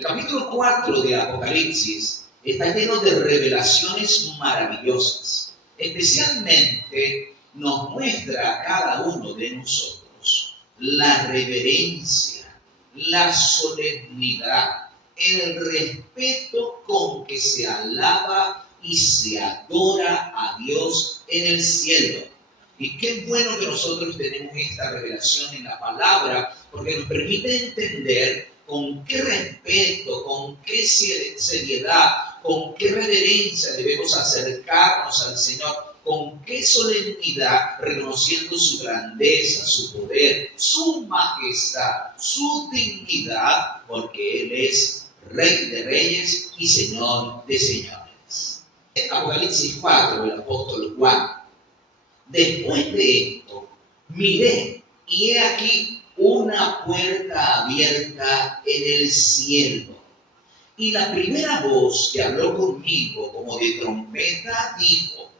El capítulo 4 de Apocalipsis está lleno de revelaciones maravillosas. Especialmente nos muestra a cada uno de nosotros la reverencia, la solemnidad, el respeto con que se alaba y se adora a Dios en el cielo. Y qué bueno que nosotros tenemos esta revelación en la palabra, porque nos permite entender con qué respeto, con qué seriedad, con qué reverencia debemos acercarnos al Señor, con qué solemnidad, reconociendo su grandeza, su poder, su majestad, su dignidad, porque Él es Rey de Reyes y Señor de Señores. En Apocalipsis 4, el apóstol Juan: después de esto, miré, y he aquí una puerta abierta en el cielo. Y la primera voz que habló conmigo como de trompeta dijo: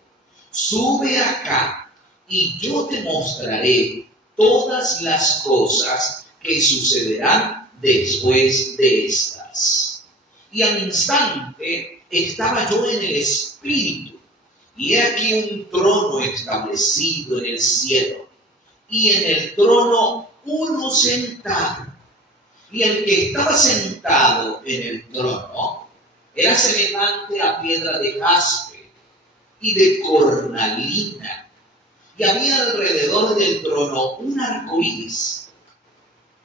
sube acá, y yo te mostraré todas las cosas que sucederán después de estas. Y al instante estaba yo en el Espíritu, y he aquí un trono establecido en el cielo, y en el trono uno sentado. Y el que estaba sentado en el trono era semejante a piedra de jaspe y de cornalina, y había alrededor del trono un arco iris.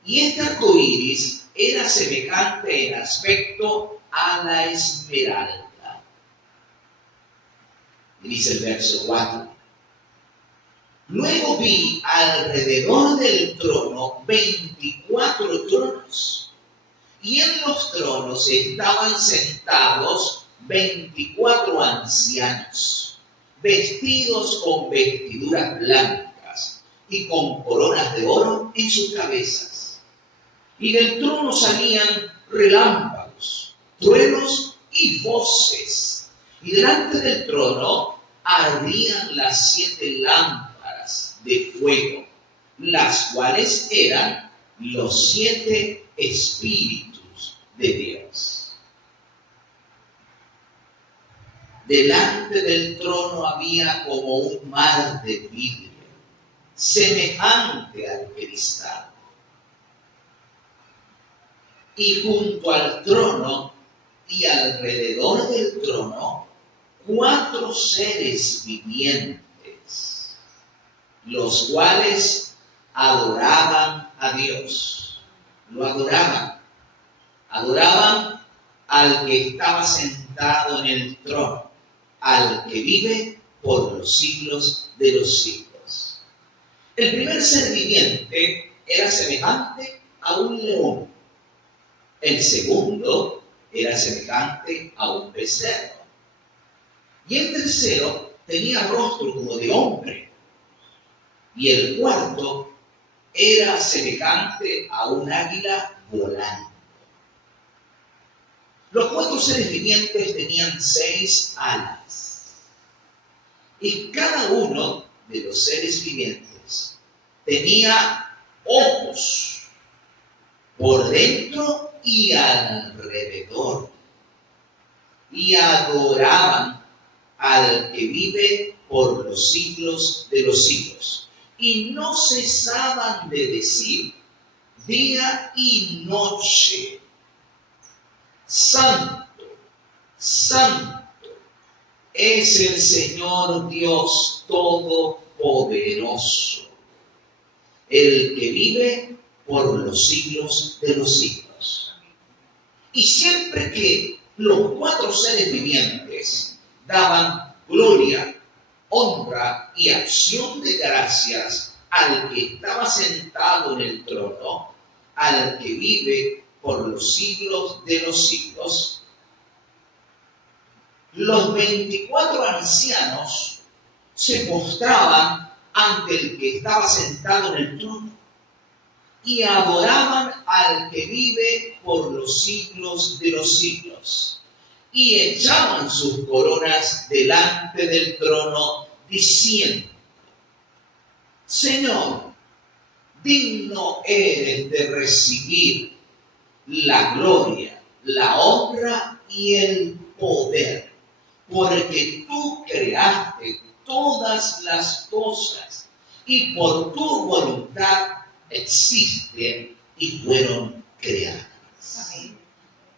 Y este arco iris era semejante en aspecto a la esmeralda. Y dice el verso 4: luego vi alrededor del trono 24 tronos, y en los tronos estaban sentados 24 ancianos, vestidos con vestiduras blancas y con coronas de oro en sus cabezas. Y del trono salían relámpagos, truenos y voces, y delante del trono ardían las 7 lámparas de fuego, las cuales eran los 7 espíritus de Dios. Delante del trono había como un mar de vidrio, semejante al cristal. Y junto al trono y alrededor del trono 4 seres vivientes, los cuales adoraban a Dios. Lo adoraban. Adoraban al que estaba sentado en el trono, al que vive por los siglos de los siglos. El primer ser viviente era semejante a un león. El segundo era semejante a un becerro. Y el tercero tenía rostro como de hombre. Y el cuarto era semejante a un águila volando. Los 4 seres vivientes tenían 6 alas. Y cada uno de los seres vivientes tenía ojos por dentro y alrededor. Y adoraban al que vive por los siglos de los siglos. Y no cesaban de decir día y noche: santo, santo es el Señor Dios Todopoderoso, el que vive por los siglos de los siglos. Y siempre que los 4 seres vivientes daban gloria, honra y acción de gracias al que estaba sentado en el trono, al que vive por los siglos de los siglos, los 24 ancianos se postraban ante el que estaba sentado en el trono y adoraban al que vive por los siglos de los siglos, y echaban sus coronas delante del trono, diciendo: Señor, digno eres de recibir la gloria, la honra y el poder, porque tú creaste todas las cosas y por tu voluntad existen y fueron creadas. Amén.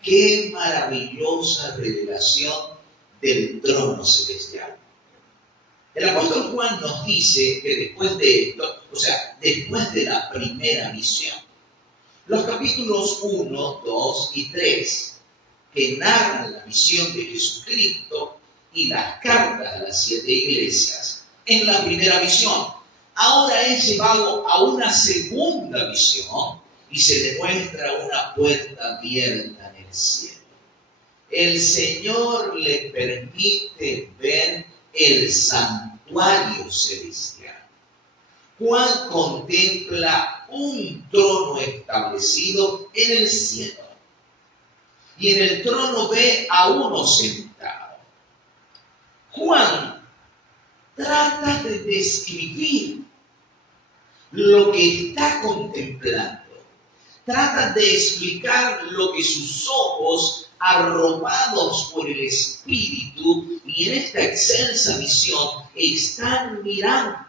Qué maravillosa revelación del trono celestial. El apóstol Juan nos dice que después de esto, o sea, después de la primera misión, los capítulos 1, 2 y 3, que narran la misión de Jesucristo y las cartas a las 7 iglesias, en la primera misión, ahora es llevado a una segunda misión y se le muestra una puerta abierta en el cielo. El Señor le permite ver el santuario celestial. Juan contempla un trono establecido en el cielo. Y en el trono ve a uno sentado. Juan trata de describir lo que está contemplando. Trata de explicar lo que sus ojos, arropados por el Espíritu y en esta excelsa visión, están mirando.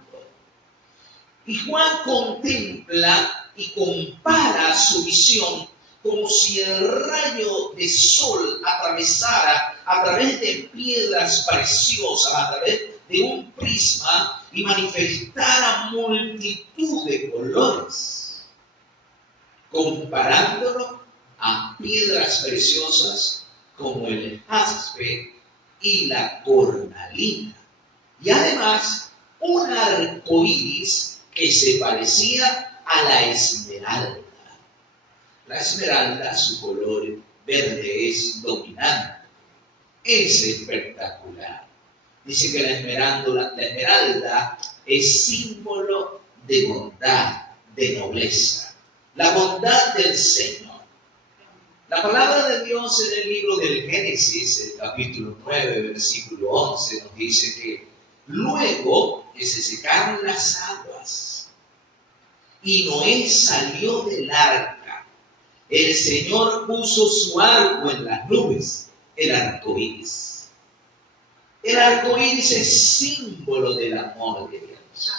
Y Juan contempla y compara su visión como si el rayo de sol atravesara a través de piedras preciosas, a través de un prisma y manifestara multitud de colores, comparándolo a piedras preciosas como el jaspe y la cornalina. Y además, un arco iris que se parecía a la esmeralda. La esmeralda, su color verde es dominante, es espectacular. Dice que la esmeralda es símbolo de bondad, de nobleza, la bondad del Señor. La palabra de Dios en el libro del Génesis, el capítulo 9, versículo 11, nos dice que luego que se secaron las aguas y Noé salió del arca, el Señor puso su arco en las nubes, el arco iris. El arco iris es símbolo del amor de Dios.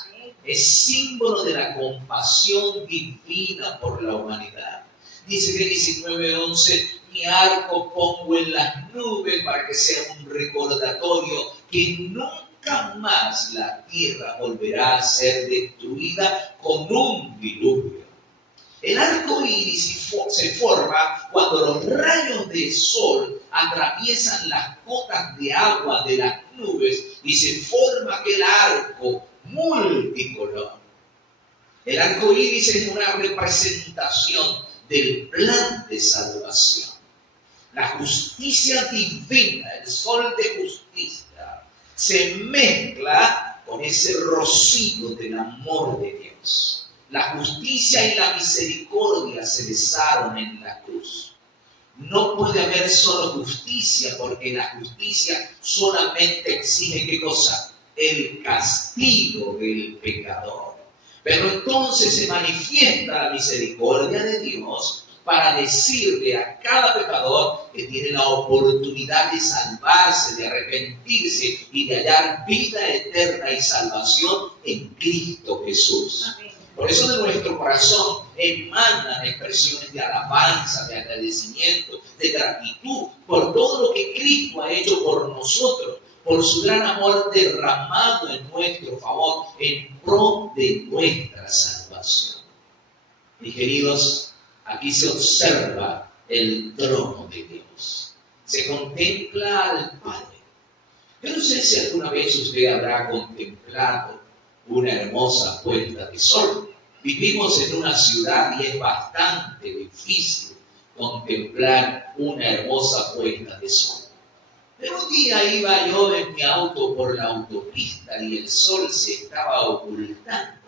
Es símbolo de la compasión divina por la humanidad. Dice que 19:11, mi arco pongo en las nubes para que sea un recordatorio que nunca más la tierra volverá a ser destruida con un diluvio. El arco iris se forma cuando los rayos del sol atraviesan las gotas de agua de las nubes y se forma aquel arco multicolor. El arco iris es una representación del plan de salvación. La justicia divina, el sol de justicia, se mezcla con ese rocío del amor de Dios. La justicia y la misericordia se besaron en la cruz. No puede haber solo justicia, porque la justicia solamente exige, ¿qué cosa? El castigo del pecador. Pero entonces se manifiesta la misericordia de Dios para decirle a cada pecador que tiene la oportunidad de salvarse, de arrepentirse y de hallar vida eterna y salvación en Cristo Jesús. Amén. Por eso de nuestro corazón emanan expresiones de alabanza, de agradecimiento, de gratitud por todo lo que Cristo ha hecho por nosotros, por su gran amor derramado en nuestro favor, en pro de nuestra salvación. Mis queridos, aquí se observa el trono de Dios. Se contempla al Padre. Yo no sé si alguna vez usted habrá contemplado una hermosa puesta de sol. Vivimos en una ciudad y es bastante difícil contemplar una hermosa puesta de sol. Pero un día iba yo en mi auto por la autopista y el sol se estaba ocultando.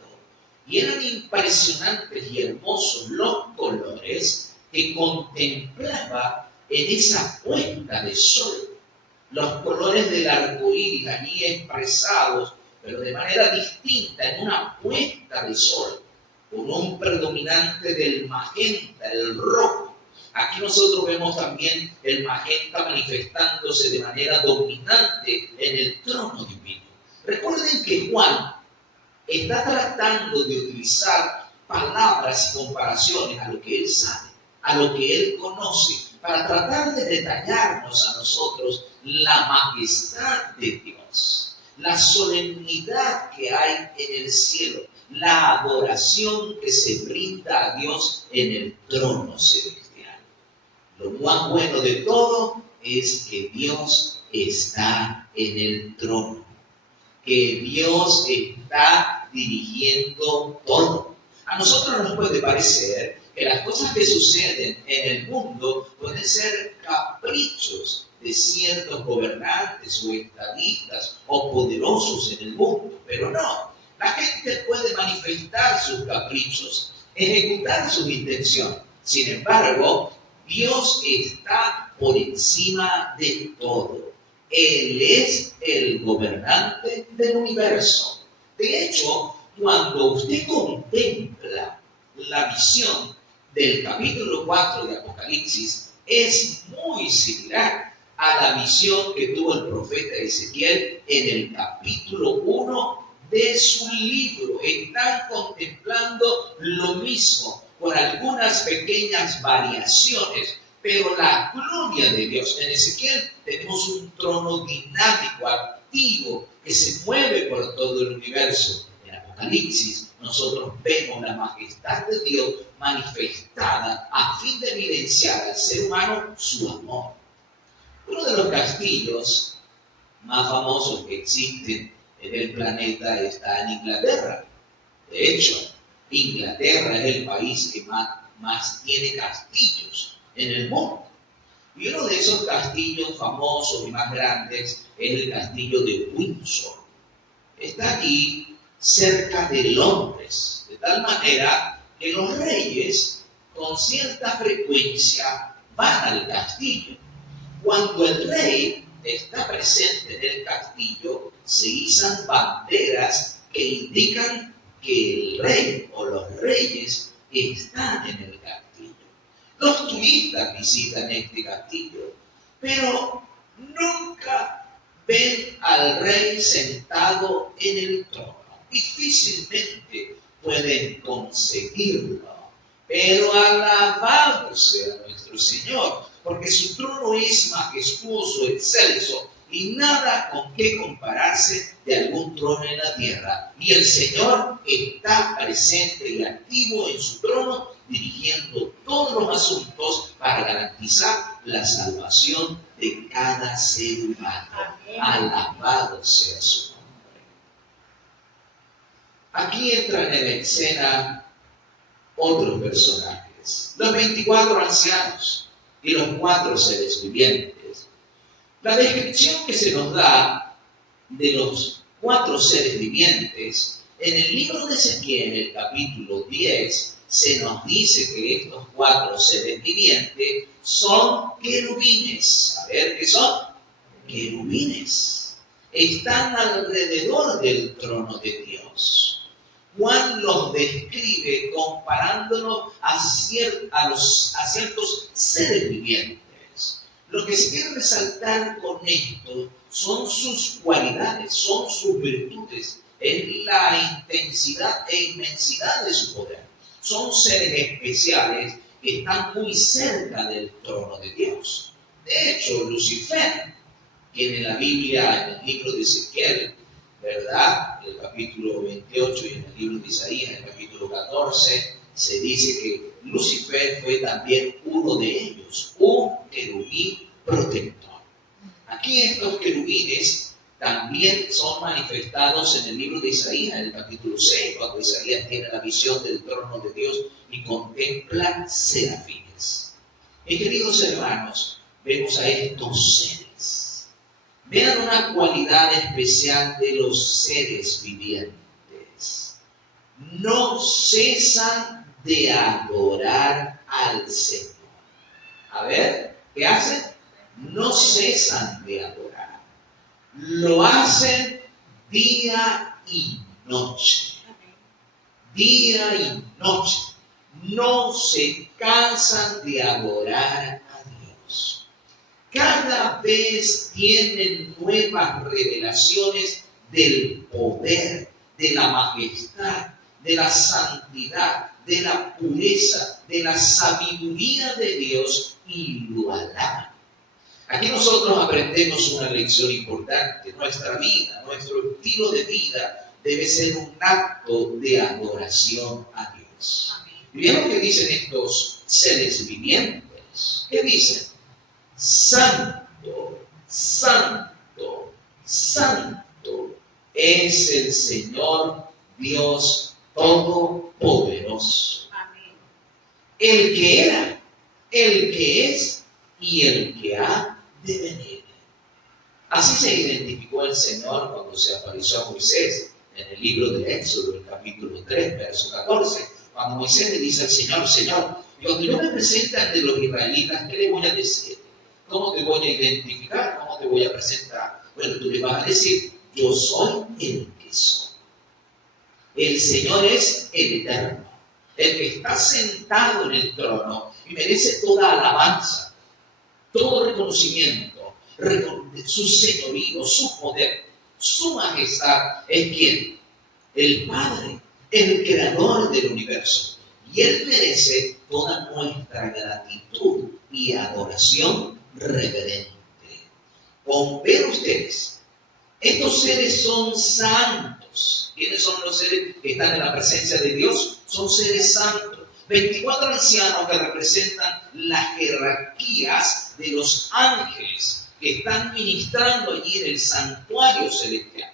Y eran impresionantes y hermosos los colores que contemplaba en esa puesta de sol. Los colores del arco iris allí expresados, pero de manera distinta en una puesta de sol, con un predominante del magenta, el rojo, Aquí nosotros vemos también el magenta manifestándose de manera dominante en el trono divino. Recuerden que Juan está tratando de utilizar palabras y comparaciones a lo que él sabe, a lo que él conoce, para tratar de detallarnos a nosotros la majestad de Dios, la solemnidad que hay en el cielo, la adoración que se brinda a Dios en el trono celestial. Lo más bueno de todo es que Dios está en el trono, que Dios está dirigiendo todo. A nosotros nos puede parecer que las cosas que suceden en el mundo pueden ser caprichos de ciertos gobernantes o estadistas o poderosos en el mundo, pero no. La gente puede manifestar sus caprichos, ejecutar sus intenciones. Sin embargo, Dios está por encima de todo. Él es el gobernante del universo. De hecho, cuando usted contempla la visión del capítulo 4 de Apocalipsis, es muy similar a la visión que tuvo el profeta Ezequiel en el capítulo 1 de su libro. Están contemplando lo mismo, con algunas pequeñas variaciones, pero la gloria de Dios. En Ezequiel tenemos un trono dinámico, activo, que se mueve por todo el universo. En Apocalipsis nosotros vemos la majestad de Dios manifestada a fin de evidenciar al ser humano su amor. Uno de los castillos más famosos que existen en el planeta está en Inglaterra. De hecho, Inglaterra es el país que más tiene castillos en el mundo. Y uno de esos castillos famosos y más grandes es el castillo de Windsor. Está aquí cerca de Londres, de tal manera que los reyes con cierta frecuencia van al castillo. Cuando el rey está presente en el castillo, se izan banderas que indican que el rey o los reyes están en el castillo. Los turistas visitan este castillo, pero nunca ven al rey sentado en el trono. Difícilmente pueden conseguirlo, pero alabado sea nuestro Señor, porque su trono es majestuoso, excelso, y nada con qué compararse de algún trono en la tierra. Y el Señor está presente y activo en su trono, dirigiendo todos los asuntos para garantizar la salvación de cada ser humano. Alabado sea su nombre. Aquí entran en escena otros personajes, los 24 ancianos y los 4 seres vivientes. La descripción que se nos da de los 4 seres vivientes en el libro de Ezequiel, el capítulo 10, se nos dice que estos 4 seres vivientes son querubines. A ver, ¿qué son? Querubines. Están alrededor del trono de Dios. Juan los describe comparándolos a ciertos seres vivientes. Lo que se quiere resaltar con esto son sus cualidades, son sus virtudes, es la intensidad e inmensidad de su poder. Son seres especiales que están muy cerca del trono de Dios. De hecho, Lucifer, quien en la Biblia, en el libro de Ezequiel, ¿verdad? En el capítulo 28 y en el libro de Isaías, en el capítulo 14, se dice que Lucifer fue también uno de ellos, un querubín protector. Aquí estos querubines también son manifestados en el libro de Isaías, en el capítulo 6, cuando Isaías tiene la visión del trono de Dios y contempla serafines. Mis queridos hermanos, vemos a estos seres. Vean una cualidad especial de los seres vivientes. No cesan de adorar al Señor. A ver, ¿qué hacen? No cesan de adorar. Lo hacen día y noche. Día y noche. no se cansan de adorar a Dios. Cada vez tienen nuevas revelaciones del poder, de la majestad, de la santidad, de la pureza, de la sabiduría de Dios y lo alaban. Aquí nosotros aprendemos una lección importante. Nuestra vida, nuestro estilo de vida debe ser un acto de adoración a Dios. ¿Y bien lo que dicen estos seres vivientes? ¿Qué dicen? Santo, santo, santo es el Señor Dios Todopoderoso. El que era, el que es y el que ha de venir. Así se identificó el Señor cuando se apareció a Moisés en el libro de Éxodo, el capítulo 3, verso 14. Cuando Moisés le dice al Señor, Señor, cuando yo me presente ante los israelitas, ¿qué le voy a decir? ¿Cómo te voy a identificar? ¿Cómo te voy a presentar? Bueno, tú le vas a decir, yo soy el que soy. El Señor es el eterno, el que está sentado en el trono y merece toda alabanza, todo reconocimiento, su señorío, su poder, su majestad. ¿Es quién? El Padre, el creador del universo. Y Él merece toda nuestra gratitud y adoración reverente. Con ver ustedes, estos seres son santos. ¿Quiénes son los seres que están en la presencia de Dios? Son seres santos. 24 ancianos que representan las jerarquías de los ángeles que están ministrando allí en el santuario celestial.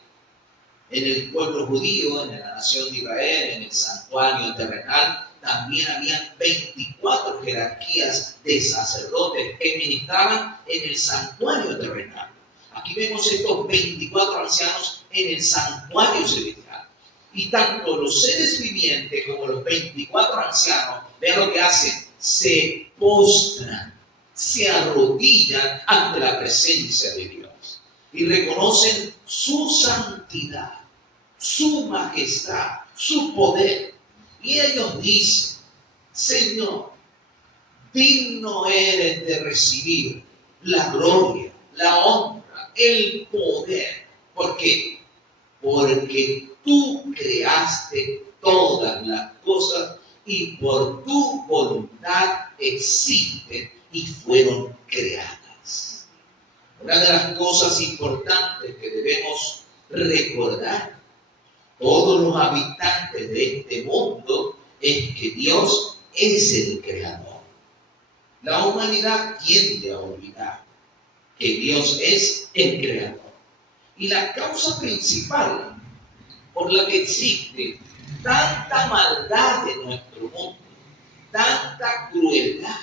En el pueblo judío, en la nación de Israel, en el santuario terrenal, también habían 24 jerarquías de sacerdotes que ministraban en el santuario terrenal. Aquí vemos estos 24 ancianos en el santuario celestial. Y tanto los seres vivientes como los 24 ancianos, vean lo que hacen, se postran, se arrodillan ante la presencia de Dios y reconocen su santidad, su majestad, su poder. Y ellos dicen, Señor, digno eres de recibir la gloria, la honra, el poder. ¿Por qué? Porque tú creaste todas las cosas y por tu voluntad existen y fueron creadas. Una de las cosas importantes que debemos recordar todos los habitantes de este mundo es que Dios es el creador. La humanidad tiende a olvidar que Dios es el creador. Y la causa principal por la que existe tanta maldad en nuestro mundo, tanta crueldad,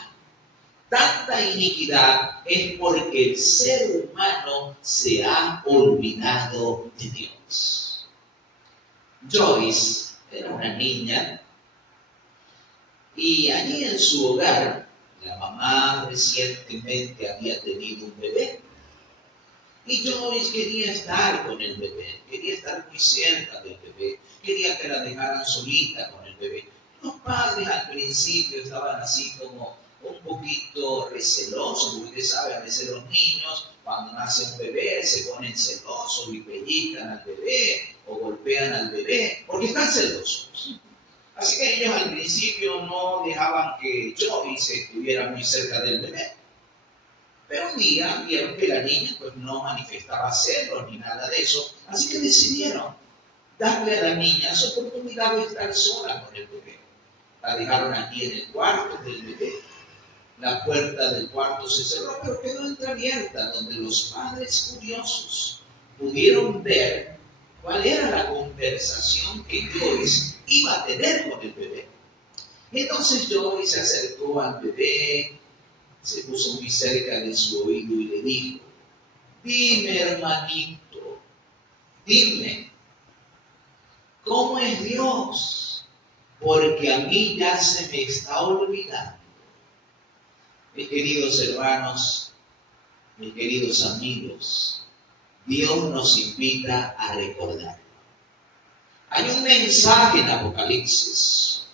tanta iniquidad, es porque el ser humano se ha olvidado de Dios. Joyce era una niña y allí en su hogar la mamá recientemente había tenido un bebé. Y Joyce quería estar con el bebé, quería estar muy cerca del bebé, quería que la dejaran solita con el bebé. Los padres al principio estaban así como un poquito recelosos, porque ustedes saben, a veces los niños cuando nace un bebé se ponen celosos y pellizcan al bebé o golpean al bebé, porque están celosos. Así que ellos al principio no dejaban que Joyce estuviera muy cerca del bebé. Pero un día vieron que la niña pues no manifestaba celos ni nada de eso, así que decidieron darle a la niña esa oportunidad de estar sola con el bebé. La dejaron aquí en el cuarto del bebé. La puerta del cuarto se cerró, pero quedó entreabierta, donde los padres curiosos pudieron ver cuál era la conversación que Joyce iba a tener con el bebé. Y entonces Joyce se acercó al bebé, se puso muy cerca de su oído y le dijo, dime hermanito, dime, ¿cómo es Dios? Porque a mí ya se me está olvidando. Mis queridos hermanos, mis queridos amigos, Dios nos invita a recordar. Hay un mensaje en Apocalipsis,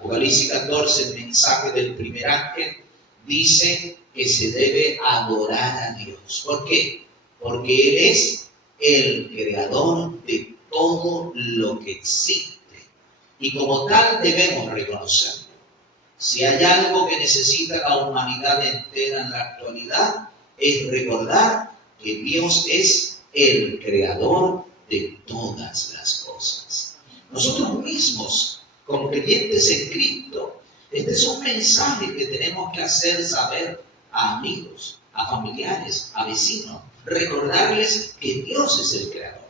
Apocalipsis 14, el mensaje del primer ángel, dice que se debe adorar a Dios. ¿Por qué? Porque Él es el creador de todo lo que existe. Y como tal debemos reconocerlo. Si hay algo que necesita la humanidad entera en la actualidad, es recordar que Dios es el creador de todas las cosas. Nosotros mismos, como creyentes en Cristo, este es un mensaje que tenemos que hacer saber a amigos, a familiares, a vecinos, recordarles que Dios es el creador.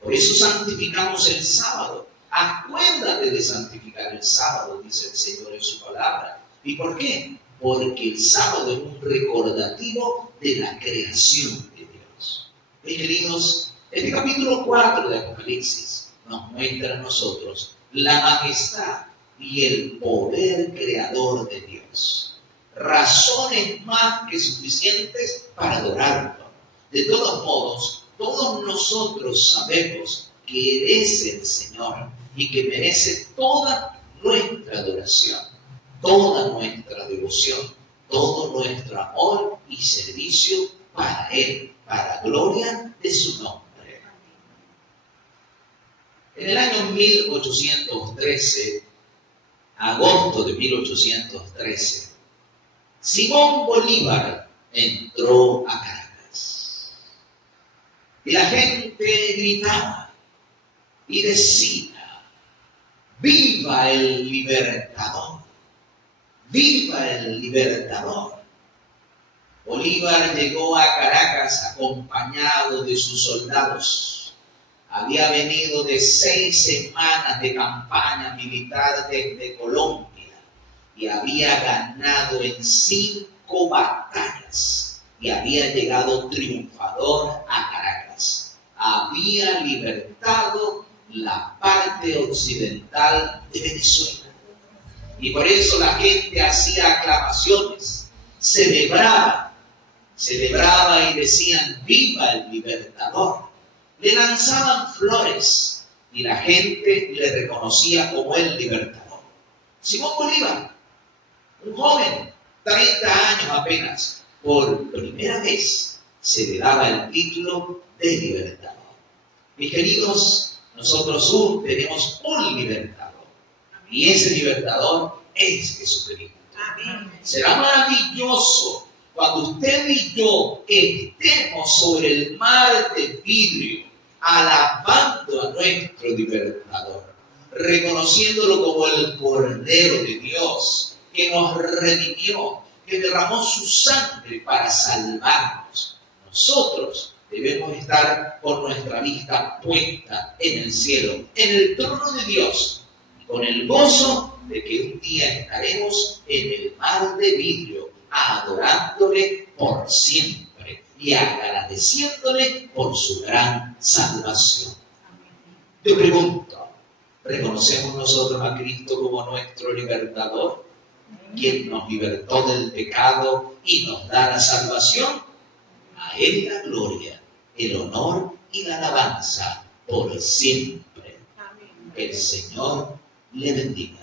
Por eso santificamos el sábado. Acuérdate de santificar el sábado, dice el Señor en su palabra. ¿Y por qué? Porque el sábado es un recordativo de la creación de Dios. Mis queridos, este capítulo 4 de Apocalipsis nos muestra a nosotros la majestad y el poder creador de Dios. Razones más que suficientes para adorarlo. De todos modos, todos nosotros sabemos que Él es el Señor y que merece toda nuestra adoración, toda nuestra devoción, todo nuestro amor y servicio para Él, para gloria de su nombre. En el año 1813, agosto de 1813, Simón Bolívar entró a Caracas. Y la gente gritaba y decía: ¡viva el libertador! ¡Viva el libertador! Bolívar llegó a Caracas acompañado de sus soldados. Había venido de 6 semanas de campaña militar desde Colombia y había ganado en 5 batallas y había llegado triunfador a Caracas. Había libertado la parte occidental de Venezuela. Y por eso la gente hacía aclamaciones, celebraba y decían: ¡viva el libertador! Le lanzaban flores y la gente le reconocía como el libertador. Simón Bolívar, un joven, 30 años apenas, por primera vez se le daba el título de libertador. Mis queridos, nosotros tenemos un libertador. Y ese libertador es Jesucristo. Amén. Será maravilloso cuando usted y yo estemos sobre el mar de vidrio, alabando a nuestro libertador, reconociéndolo como el Cordero de Dios, que nos redimió, que derramó su sangre para salvarnos. Nosotros debemos estar con nuestra vista puesta en el cielo, en el trono de Dios, con el gozo de que un día estaremos en el mar de vidrio, adorándole por siempre y agradeciéndole por su gran salvación. Te pregunto, ¿reconocemos nosotros a Cristo como nuestro libertador, quien nos libertó del pecado y nos da la salvación? A Él la gloria, el honor y la alabanza por siempre. El Señor le bendiga.